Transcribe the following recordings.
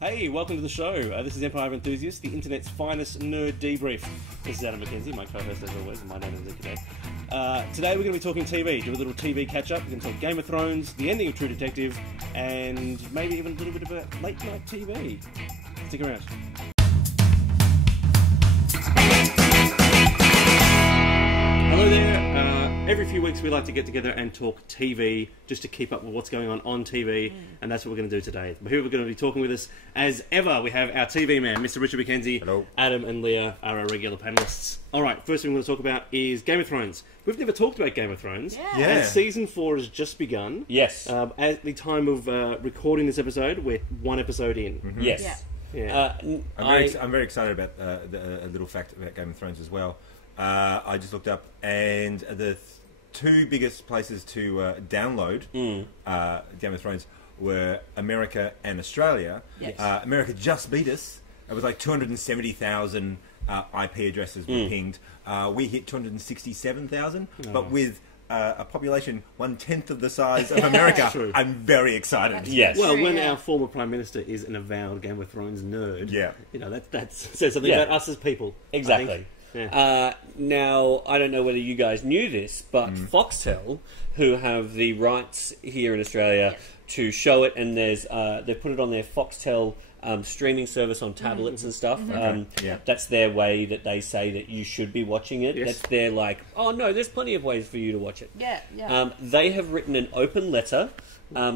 Hey, welcome to the show. This is Empire of Enthusiasts, the internet's finest nerd debrief. This is Adam McKenzie, my co-host as always, and my name is Leah today. Today we're going to be talking TV, do a little TV catch-up. We're going to talk Game of Thrones, the ending of True Detective, and maybe even a little bit about late-night TV. Stick around. Hello there. Every few weeks we like to get together and talk TV just to keep up with what's going on TV, and that's what we're going to do today. Who we're going to be talking with us, as ever, we have our TV man, Mr. Richard McKenzie. Hello. Adam and Leah are our regular panellists. Alright, first thing we're going to talk about is Game of Thrones. We've never talked about Game of Thrones. Yeah. And Season 4 has just begun. Yes. At the time of recording this episode, we're one episode in. Mm-hmm. Yes. Yeah. I'm very excited about a little fact about Game of Thrones as well. I just looked up, and the two biggest places to download Game of Thrones were America and Australia. Yes. America just beat us. It was like 270,000 IP addresses were pinged. We hit 267,000, but with a population 1/10 of the size of America, True. I'm very excited. Yes. Well, True, when yeah. our former Prime Minister is an avowed Game of Thrones nerd, Yeah. you know, that says something Yeah. about us as people. I Exactly. think. Yeah. Now, I don't know whether you guys knew this, but Foxtel, who have the rights here in Australia to show it, and there's they put it on their Foxtel streaming service on tablets and stuff. Yeah. That's their way that they say that you should be watching it. Yes. That's their like, oh no, there's plenty of ways for you to watch it. Yeah, yeah. They have written an open letter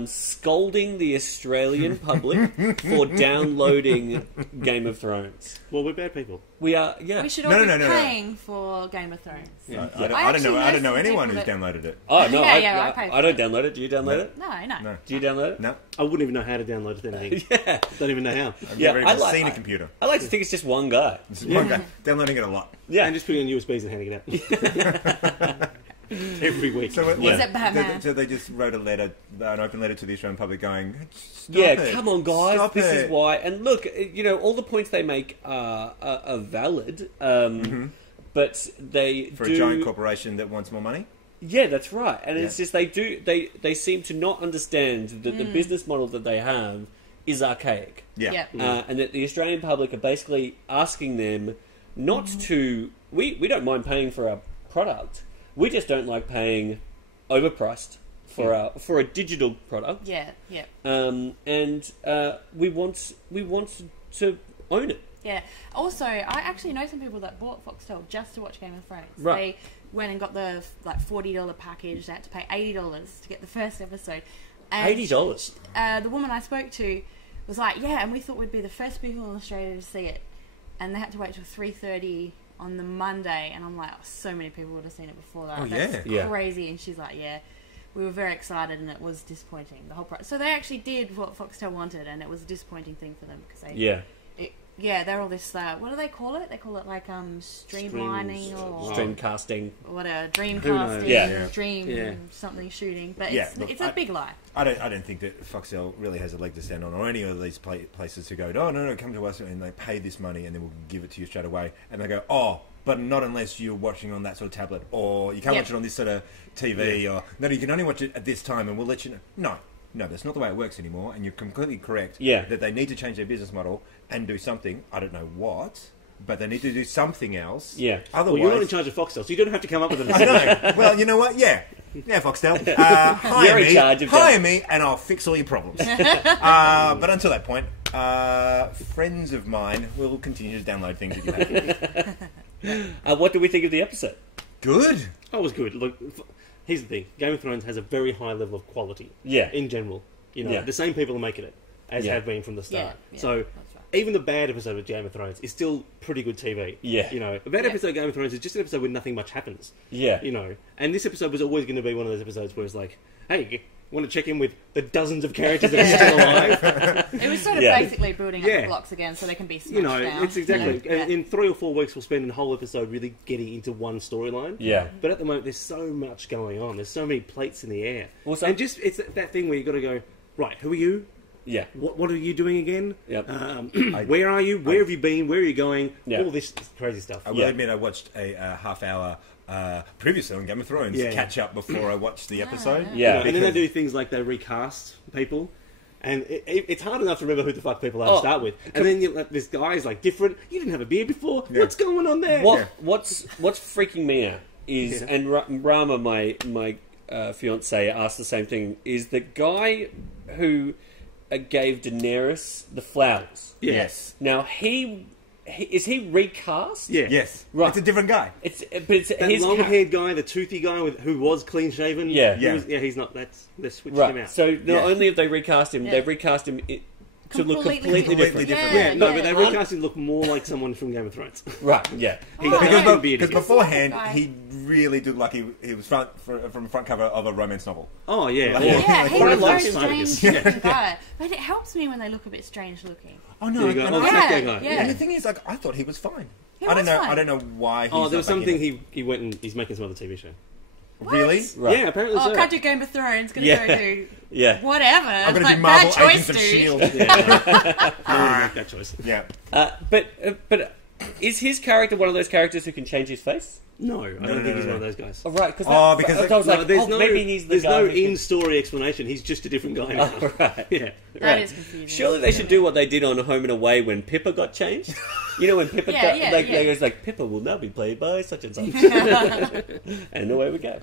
scolding the Australian public for downloading Game of Thrones. Well, we're bad people. We are, yeah. We should No, all no, be no, no. paying for Game of Thrones. Yeah. I don't actually know. I don't know know some anyone who's people downloaded it. Oh no, Yeah, I pay for I don't download it. Do you download it? No. No. Do you download it? No. I wouldn't even know how to download anything. Yeah. Don't even know how. I've Yeah, never even I like- seen a computer. I like to think it's just one guy. This is one guy downloading it a lot. Yeah. And just putting it on USBs and handing it out. Every week. So, Except Batman. so they just wrote an open letter to the Australian public going, Stop Yeah, it. come on, guys. Stop this it." is why. And look, you know, all the points they make are valid, but they For do. a giant corporation that wants more money? Yeah, that's right. And it's Yeah. just they seem to not understand that the business model that they have is archaic. Yeah. And that the Australian public are basically asking them not to. We don't mind paying for our product. We just don't like paying overpriced for a digital product. Yeah, yeah. And we want to own it. Yeah. Also, I actually know some people that bought Foxtel just to watch Game of Thrones. Right. They went and got the $40 package. They had to pay $80 to get the first episode. And $80. the woman I spoke to was like, yeah, and we thought we'd be the first people in Australia to see it. And they had to wait till 3:30 on the Monday. And I'm like, oh, so many people would have seen it before that. Oh, That's yeah. crazy. And she's like, yeah, we were very excited and it was disappointing, the whole process. So they actually did what Foxtel wanted, and it was a disappointing thing for them. Because they, they're all this, what do they call it? They call it like streamlining or Streamcasting. whatever, Who knows? dreamcasting, Yeah. dream something shooting. But Yeah, it's, look, it's a big lie. I don't think that Foxtel really has a leg to stand on, or any of these places who go, oh, no, come to us, and they pay this money and then we'll give it to you straight away. And they go, oh, but not unless you're watching on that sort of tablet, or you can't watch it on this sort of TV, or no, you can only watch it at this time and we'll let you know. No, that's not the way it works anymore, and you're completely correct that they need to change their business model and do something, I don't know what, but they need to do something else. Yeah. Otherwise... Well, you're not in charge of Foxtel, so you don't have to come up with an I know. Well, you know what? Yeah, Foxtel. You're in charge of hire me, and I'll fix all your problems. But until that point, friends of mine will continue to download things if you have. What do we think of the episode? Good. Oh, it was good. Look, here's the thing. Game of Thrones has a very high level of quality. Yeah. In general. You know, Yeah. the same people are making it, as Yeah. have been from the start. Yeah, So, that's right. even the bad episode of Game of Thrones is still pretty good TV. Yeah. You know, a bad Yeah. episode of Game of Thrones is just an episode where nothing much happens. Yeah. You know, and this episode was always going to be one of those episodes where it's like, hey, you want to check in with the dozens of characters that are still alive? It was sort of Yeah. basically building up Yeah. the blocks again so they can be smashed You know, down. it's exactly. Yeah. In 3 or 4 weeks, we'll spend a whole episode really getting into one storyline. Yeah. But at the moment, there's so much going on. There's so many plates in the air. Well, so- and just it's that thing where you got to go, right, who are you? Yeah. What are you doing again? Yep. Where are you? Where have you been? Where are you going? Yeah. All this crazy stuff. I will admit I watched a half-hour previously on Game of Thrones Yeah. catch up before I watched the episode. Yeah. And then they Because- do things like they recast people. And it's hard enough to remember who the fuck people are to start with. And then this guy's like different. You didn't have a beard before. Yeah. What's going on there? What's freaking me out is, and Rama, my fiance, asked the same thing. Is the guy who gave Daenerys the flowers? Yes. Now is he recast? Yeah. Yes. Right. It's a different guy. It's that long-haired guy, the toothy guy who was clean-shaven. Yeah. He's not. They switched right. him out. So not only have they recast him, they've recast him to look completely different. But they recast him to look more like someone from Game of Thrones. Right. Yeah. Because beforehand he really did like he was from the front cover of a romance novel. Oh yeah. Yeah, he was a very strange looking guy. But it helps me when they look a bit strange looking. Oh no! Yeah. And the thing is, like, I thought he was fine. I don't know why. There was something he went and he's making some other TV show. What? Really? Right. Yeah, apparently so. Can't do Game of Thrones. Gonna go do whatever. I'm gonna like, do Marvel bad choice, Agents of dude. S.H.I.E.L.D. No, make that choice. Yeah. But is his character one of those characters who can change his face? No, I don't think he's one of those guys. Oh, right, because I was like, maybe he's the guy. There's no in-story explanation. He's just a different guy now. Oh, right. Yeah. That is confusing. Surely they should do what they did on Home and Away when Pippa got changed. You know, when Pippa it was like, Pippa will now be played by such and such. And away we go.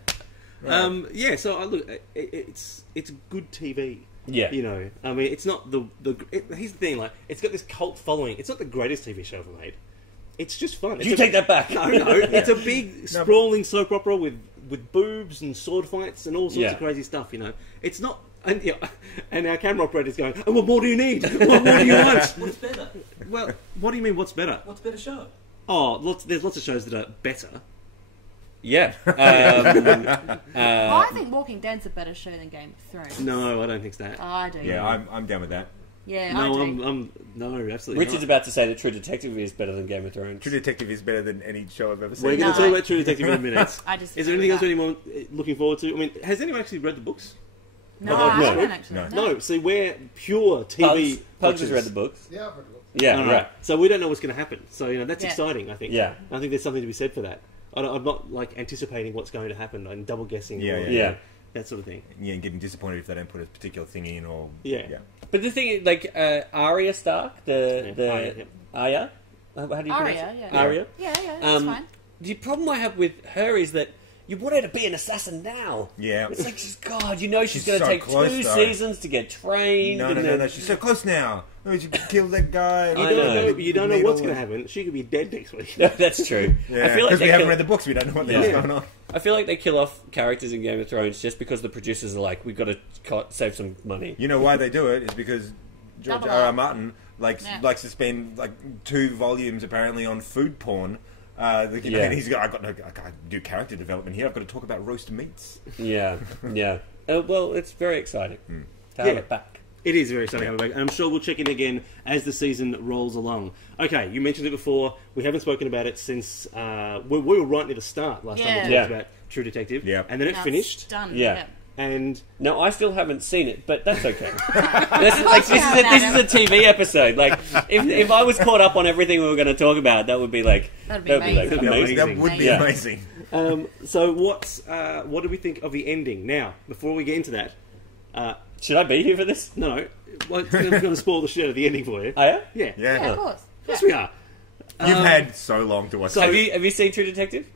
Right. So I look, it's good TV. Yeah. You know, I mean, it's not here's the thing, like, it's got this cult following. It's not the greatest TV show ever made. It's just fun. You take that back. No. It's a big, sprawling soap opera with boobs and sword fights and all sorts of crazy stuff, you know. It's not... And our camera operator's going, oh, what more do you need? What more do you want? What's better? Well, what do you mean, what's better? What's better show? Oh, there's lots of shows that are better. Yeah. I think Walking Dead's a better show than Game of Thrones. No, I don't think so. I do. Yeah, I'm down with that. Yeah, no, I do. No, absolutely Richard's not. about to say that True Detective is better than Game of Thrones. True Detective is better than any show I've ever seen. We're going to talk about True Detective in a minute. Is there anything else anyone looking forward to? I mean, has anyone actually read the books? No, I haven't actually. No, see, we're pure TV. Pugs has read the books. Yeah, I've read the books. Yeah, right. So we don't know what's going to happen. So, that's exciting, I think. Yeah. I think there's something to be said for that. I'm not, like, anticipating what's going to happen and double guessing. Yeah. That sort of thing. Yeah, and getting disappointed if they don't put a particular thing in or... Yeah. But the thing is, like, Arya Stark, Arya? How do you pronounce Arya, it? yeah. Arya? Yeah, that's fine. The problem I have with her is that you want her to be an assassin now. Yeah. It's like, she's going to so take close, 2 though. seasons to get trained. No. She's so close now. Oh, she killed that guy. You don't know what's going to happen. She could be dead next week. No, that's true. Yeah, I feel like because we haven't read the books. We don't know what the hell's going on. I feel like they kill off characters in Game of Thrones just because the producers are like, we've got to save some money. You know why they do it? Is because George R.R. Martin likes to spend like 2 volumes apparently on food porn. And he's got, I can't do character development here. I've got to talk about roast meats. Yeah. Well, it's very exciting to have it back. It is very exciting to have it back. And I'm sure we'll check in again as the season rolls along. Okay, you mentioned it before. We haven't spoken about it since we were right near the start last time we talked about True Detective. Yeah. And then it finished. It's done. Yeah. And no, I still haven't seen it, but that's okay. This is a TV episode. Like, if I was caught up on everything we were going to talk about, that would be like amazing. That would be amazing. So what do we think of the ending? Now, before we get into that, should I be here for this? No, well, it's going to spoil the shit out of the ending for you. Oh, yeah? Yeah. Yeah, of course. Yes, we are. You've had so long to watch. So have you seen True Detective?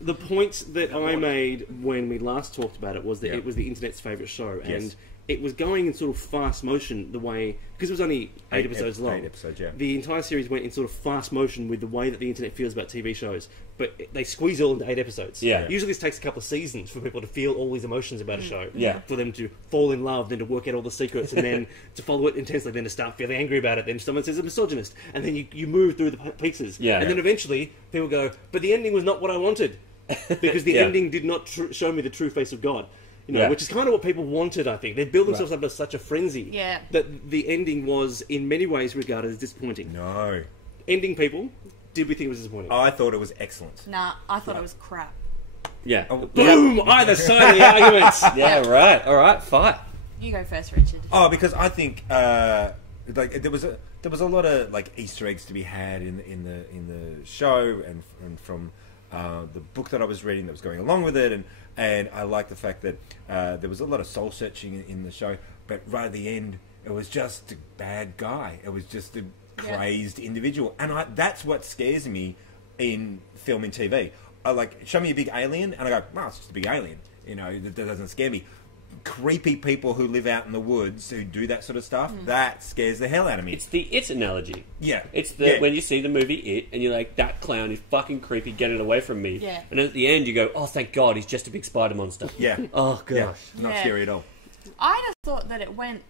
The point that I made when we last talked about it was that it was the internet's favourite show, and it was going in sort of fast motion the way, because it was only 8 episodes long. 8 episodes, yeah. The entire series went in sort of fast motion with the way that the internet feels about TV shows, but they squeeze it all into 8 episodes. Yeah. Usually this takes a couple of seasons for people to feel all these emotions about a show. Yeah. For them to fall in love, then to work out all the secrets, and then to follow it intensely, then to start feeling angry about it, then someone says a misogynist, and then you move through the pieces. Yeah. And then eventually people go, but the ending was not what I wanted. Because the ending did not show me the true face of God. Which is kind of what people wanted, I think. They built themselves up to such a frenzy that the ending was, in many ways, regarded as disappointing. No. Ending people, did we think it was disappointing? I thought it was excellent. Nah, I thought it was crap. Yeah. Boom! Either side of the arguments. Yeah, right. All right, fight. You go first, Richard. Oh, because I think like there was a lot of like Easter eggs to be had in the show and from the book that I was reading that was going along with it, and I like the fact that there was a lot of soul searching in the show. but right at the end, it was just a bad guy. It was just a crazed individual. And that's what scares me in film and TV. I show me a big alien, and I go, well, it's just a big alien. You know, that doesn't scare me. Creepy people who live out in the woods who do that sort of stuff, that scares the hell out of me. It's the It analogy. Yeah. It's when you see the movie It and you're like, that clown is fucking creepy, get it away from me. Yeah. And at the end you go, oh, thank God, he's just a big spider monster. Yeah. Oh, gosh. Yeah. Not scary at all. I just thought that it went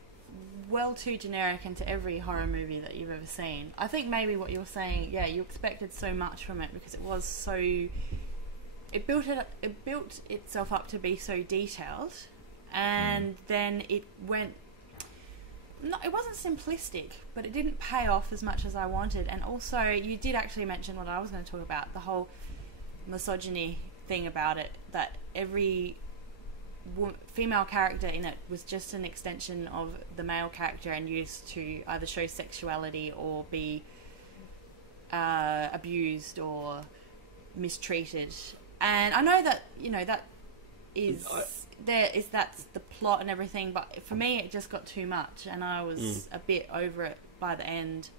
well too generic into every horror movie that you've ever seen. I think maybe what you're saying, you expected so much from it because it was so... It built itself up to be so detailed. And then it went... No, it wasn't simplistic, but it didn't pay off as much as I wanted. And also, you did actually mention what I was going to talk about, the whole misogyny thing about it, that every female character in it was just an extension of the male character and used to either show sexuality or be abused or mistreated. And I know that, that is... that's the plot and everything, but for me it just got too much, and I was a bit over it by the end.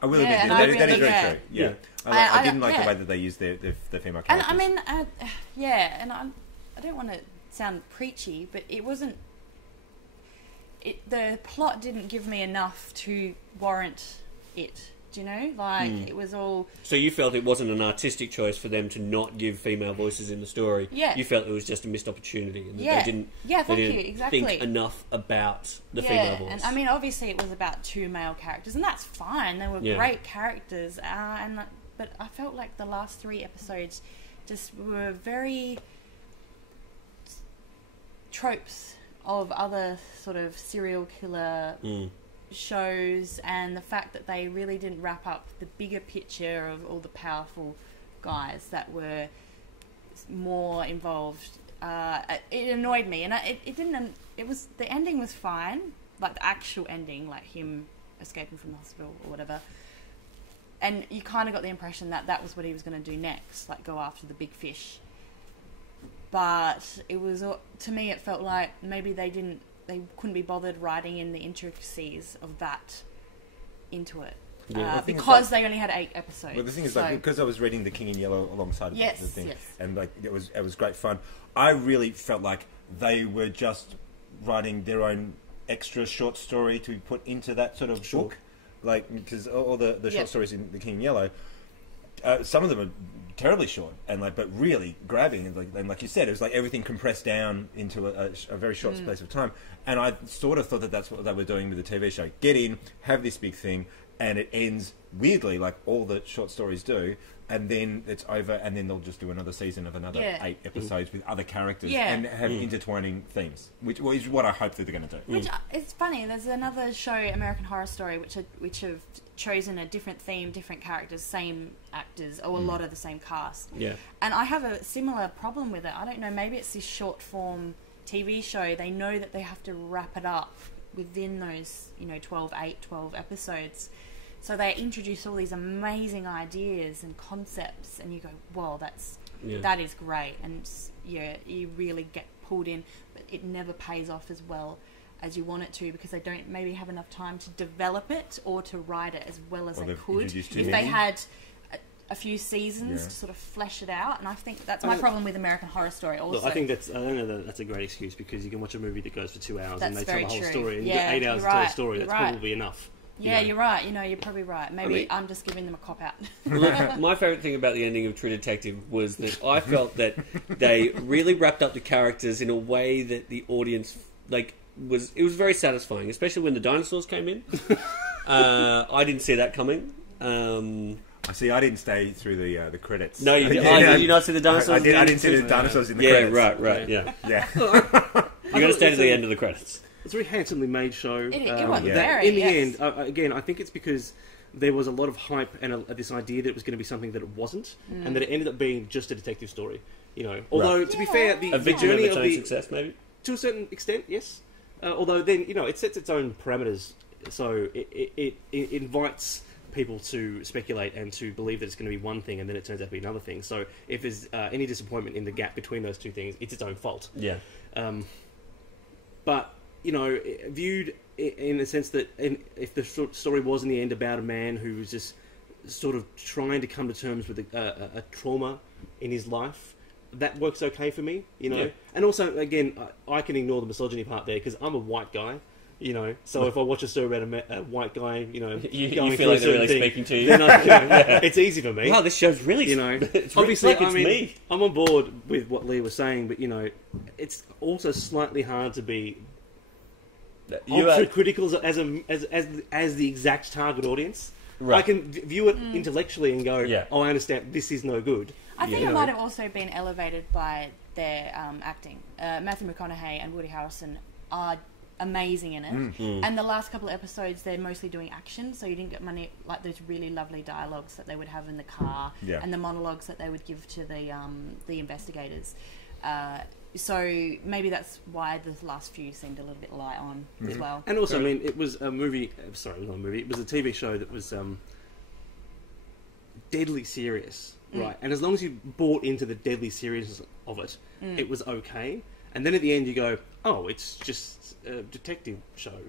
I will admit that is very true. Yeah, I didn't like the way that they used the female characters. And I mean, and I don't want to sound preachy, but it wasn't. The plot didn't give me enough to warrant it. Do you know? It was all... So you felt it wasn't an artistic choice for them to not give female voices in the story? Yeah. You felt it was just a missed opportunity and that they didn't, exactly. think enough about the female voice. And I mean, obviously it was about two male characters, and that's fine. They were great characters, but I felt like the last 3 episodes just were very tropes of other sort of serial killer... shows, and the fact that they really didn't wrap up the bigger picture of all the powerful guys that were more involved. It annoyed me, and it didn't. It was, the ending was fine, like the actual ending, like him escaping from the hospital or whatever. And you kind of got the impression that that was what he was going to do next, like go after the big fish. But it was, to me, it felt like maybe they couldn't be bothered writing in the intricacies of that into it. Because they only had 8 episodes. Well, the thing is, because I was reading The King in Yellow alongside the thing, and it was great fun. I really felt like they were just writing their own extra short story to put into that sort of book, because all the short stories in The King in Yellow, some of them are terribly short and but really grabbing, and like you said, it was like everything compressed down into a very short space of time. And I sort of thought that that's what they were doing with the TV show. Get in, have this big thing, and it ends weirdly like all the short stories do, and then it's over, and then they'll just do another season of another 8 episodes with other characters and have intertwining themes, which is what I hope that they're going to do. Which it's funny. There's another show, American Horror Story, which have chosen a different theme, different characters, same actors, or a lot of the same cast. Yeah. And I have a similar problem with it. I don't know. Maybe it's this short form TV show. They know that they have to wrap it up within those 12 episodes. So they introduce all these amazing ideas and concepts, and you go, "Wow, that is great!" And you really get pulled in, but it never pays off as well as you want it to, because they don't maybe have enough time to develop it or to write it as well as they could. If they had a few seasons to sort of flesh it out, and I think that's my problem with American Horror Story. Also, look, I think I don't know that that's a great excuse, because you can watch a movie that goes for 2 hours and they tell the whole story, and you get 8 hours to tell a story. That's probably enough. Yeah, you're right. You're probably right. Maybe I'm just giving them a cop out. My favourite thing about the ending of True Detective was that I felt that they really wrapped up the characters in a way that the audience it was very satisfying, especially when the dinosaurs came in. I didn't see that coming. I see. I didn't stay through the credits. No, you did. Did you not see the dinosaurs? I didn't see the dinosaurs in the credits. Right. Yeah. You got to stay to the end of the credits. It's a very handsomely made show. It was very. In the end, again, I think it's because there was a lot of hype and this idea that it was going to be something that it wasn't, and that it ended up being just a detective story. Although to be fair, the journey of the success, maybe to a certain extent, yes. Although then it sets its own parameters, so it invites people to speculate and to believe that it's going to be one thing, and then it turns out to be another thing. So if there's any disappointment in the gap between those two things, it's its own fault. Yeah. But viewed in the sense that if the story was in the end about a man who was just sort of trying to come to terms with a trauma in his life, that works okay for me, Yeah. And also, again, I can ignore the misogyny part there because I'm a white guy, So if I watch a story about a white guy, you feel like they're really speaking to you. Then it's easy for me. Wow, this show's really, it's obviously like me. I'm on board with what Leah was saying, but it's also slightly hard to be ultra critical as the exact target audience. Right. I can view it intellectually and go, "Oh, I understand. This is no good." I think it might have also been elevated by their acting. Matthew McConaughey and Woody Harrelson are amazing in it, and the last couple of episodes they're mostly doing action, so you didn't get many like those really lovely dialogues that they would have in the car, and the monologues that they would give to the investigators. So maybe that's why the last few seemed a little bit light on as well. And also, it was a movie. Sorry, it was not a movie. It was a TV show that was deadly serious, right? And as long as you bought into the deadly seriousness of it, it was okay. And then at the end, you go, "Oh, it's just a detective show."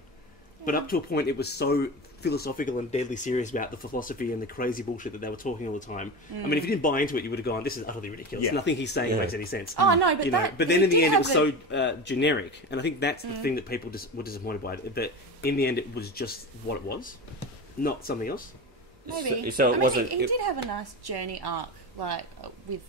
But up to a point, it was so philosophical and deadly serious about the philosophy and the crazy bullshit that they were talking all the time. I mean, if you didn't buy into it, you would have gone, "This is utterly ridiculous. Yeah. Nothing he's saying makes any sense." Oh no, but but then in the end, it was so generic, and I think that's the thing that people were disappointed by. That in the end, it was just what it was, not something else. Maybe. So it wasn't. He did have a nice journey arc, like with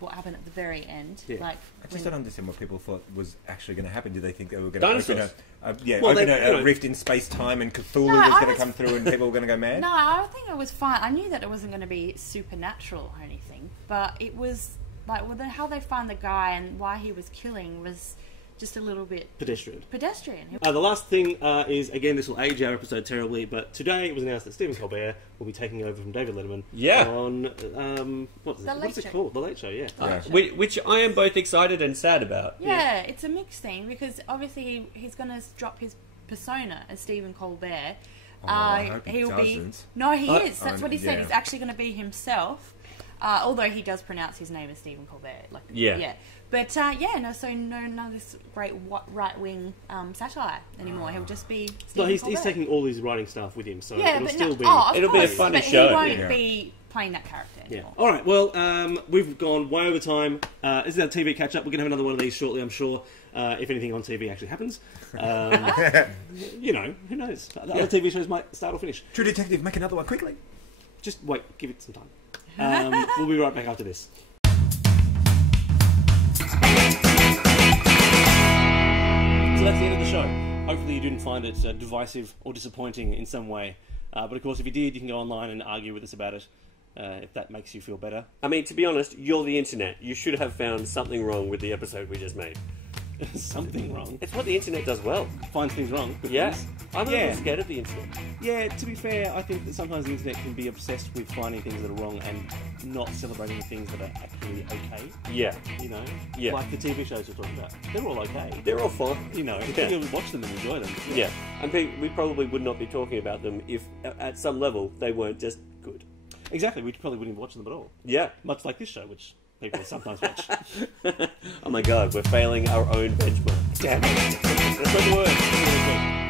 what happened at the very end. Yeah. Like I just don't understand what people thought was actually going to happen. Did they think they were going Dinosaurs. to open a rift in space-time and Cthulhu was going to come through and people were going to go mad? No, I think it was fine. I knew that it wasn't going to be supernatural or anything, but it was like how they find the guy and why he was killing was just a little bit pedestrian. The last thing is, again, this will age our episode terribly, but today it was announced that Stephen Colbert will be taking over from David Letterman on, what is it called? The Late Show, Which I am both excited and sad about. Yeah, it's a mixed thing, because obviously he's going to drop his persona as Stephen Colbert. I hope he he'll doesn't. No, he is. That's what he said. He's actually going to be himself, although he does pronounce his name as Stephen Colbert. But so none of this great right-wing satire anymore. He'll just be Stephen Colbert. He's taking all his writing staff with him, so it'll be a funny show. He won't be playing that character anymore. All right, well, we've gone way over time. This is our TV catch-up. We're going to have another one of these shortly, I'm sure, if anything on TV actually happens. Who knows? Other TV shows might start or finish. True Detective, make another one quickly. Just wait, give it some time. We'll be right back after this. So that's the end of the show. Hopefully you didn't find it divisive or disappointing in some way. But of course, if you did, you can go online and argue with us about it, if that makes you feel better. I mean, to be honest, you're the internet. You should have found something wrong with the episode we just made. Something wrong? It's what the internet does well. Finds things wrong. Yes. I'm a little scared of the internet. Yeah, to be fair, I think that sometimes the internet can be obsessed with finding things that are wrong and not celebrating the things that are actually okay. Yeah. Like the TV shows we're talking about. They're all okay. They're all fine. You watch them and enjoy them. Yeah. And we probably would not be talking about them if, at some level, they weren't just good. Exactly. We probably wouldn't watch them at all. Yeah. Much like this show, which people sometimes watch. Oh my god, we're failing our own benchmark. Damn it. Let's go to work.